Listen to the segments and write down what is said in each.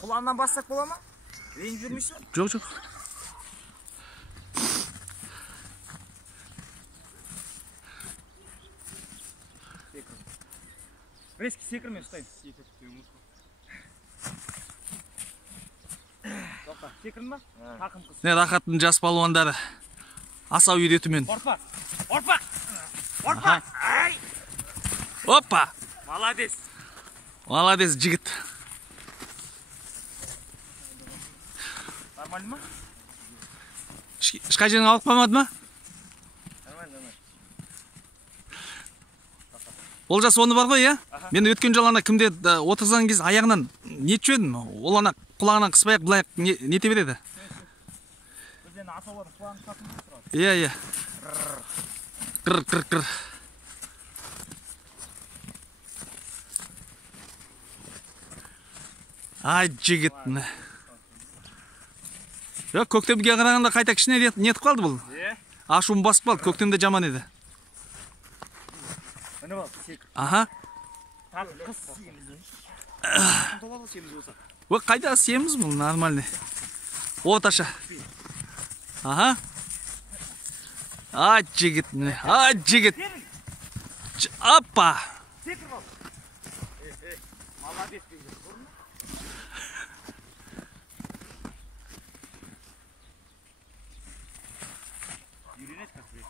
Kulağından bassak bola mı? Renk vermiş mi? Yok. Reski sekirme ustayım. Toqta, sekirme? Takım kız. Ne Рахаттың жас балуандары асау үйретумен. Орпа. Ай! Опа! Молодец. Жігіт. Нормально ма? Ешқай жерің алып қоймады ма? Нормально. Олжас оны бар ғой, иә? Мен өткен жолы ана кімде отырған кез аяғынан нетіп едім. Ол ана құлағынан қыспай-ақ былай нете береді. Бізден аталар құлағын қатын тұрады. Иә. Қыр. Ай, жігіт. Көктемге қарағанда қайта кішіне нетіп қалды бұл. Ашуым басып қалды, көктемде жаман еді. Міне бол, сек. Аха. Тағы қыз семіз. Толады семіз болса. Қайда семіз бұл, нормальный. Орташа. Аха. Ай, жігіт. Апа. Секір бол. Молодец дейді. Үйренет қасырет.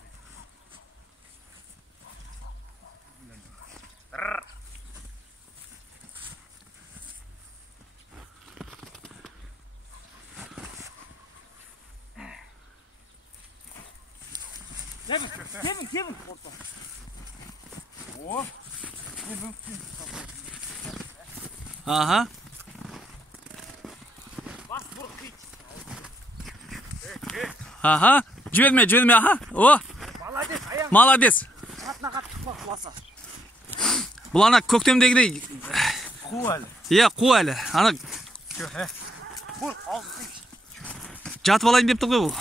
Кевин. О. Аха. Бас бұрық бейт. Аха. Жіберме, аха. О. Молодец, аяң. Молодец. Қатына қатты қуа құласа. Бұл ана көктемдегідей. Қу әлі. Иә, қу әлі. Ана Бұрық, алғы бейт. жатып алайын деп тұр ғой бұл.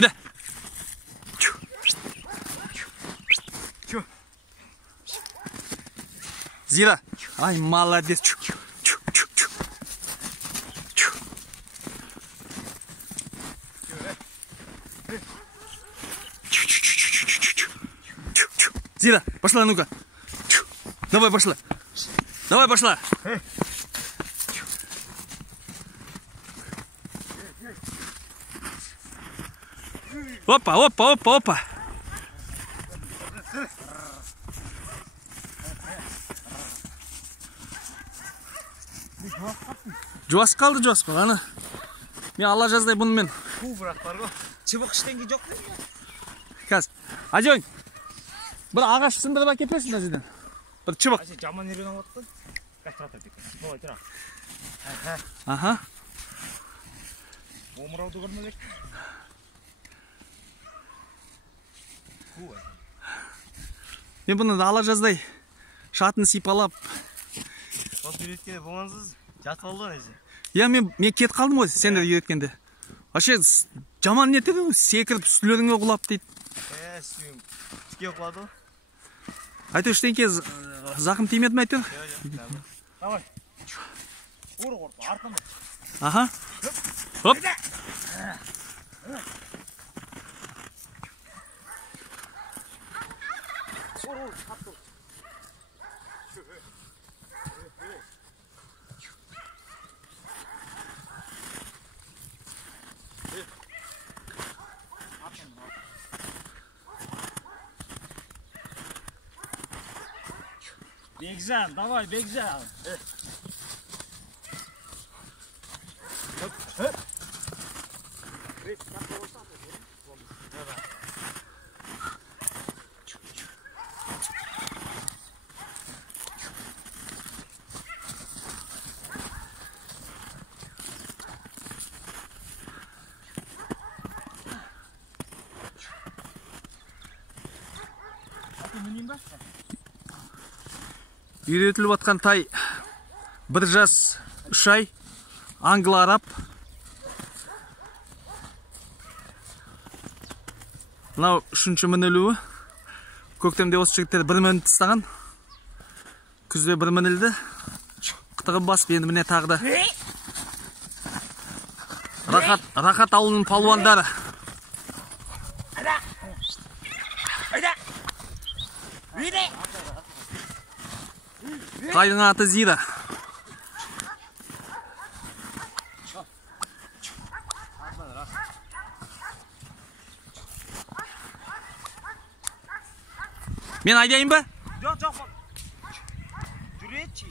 Әді. Зира. Ай, молодец. Зира, пошла, ну-ка. Давай, пошла. Опа. Жуас қалды. Ана. Мен алла жаздай бұнымен. Қу бірақтар ғой. Чыбық іштенге жоқ дей. Кәз. Ажон. Бір ағаш сындырып әкепесін әжеден. Бір чыбық. Әже жаман ерен алатты. Қайтырата бек. Солай тұра. Аха. Омырауды көрмелек. Мен бұны алла жаздай шатын сипалап. Осы үйреткенде болғансыз жатып алды ғой әже. Я мен кет қалдым ғой сендер үйреткенде. Вообще жаман нетеді ғой, секіріп үстілеріңе құлап дейді. Сүйім тіке құлады ғой. Әйтеу ештеңке зақым тимеді ме әйтеу? Давай. Ұры құрты, артын. Аха. Хоп. Бекжан, давай, Бекжан. Үйретіліп атқан тай 1 жас 3 ай, англо-араб. Мынау 3-ші мінілуі. Көктемде осы жігіттер 1 мініп тастаған. Күзде бір мінілді. Қытығын басып, енді міне тағды. Рахат ауылының палуандары. Қайдың аты Зира. Мен айдайын ба? Жоқ. Жүрейінші.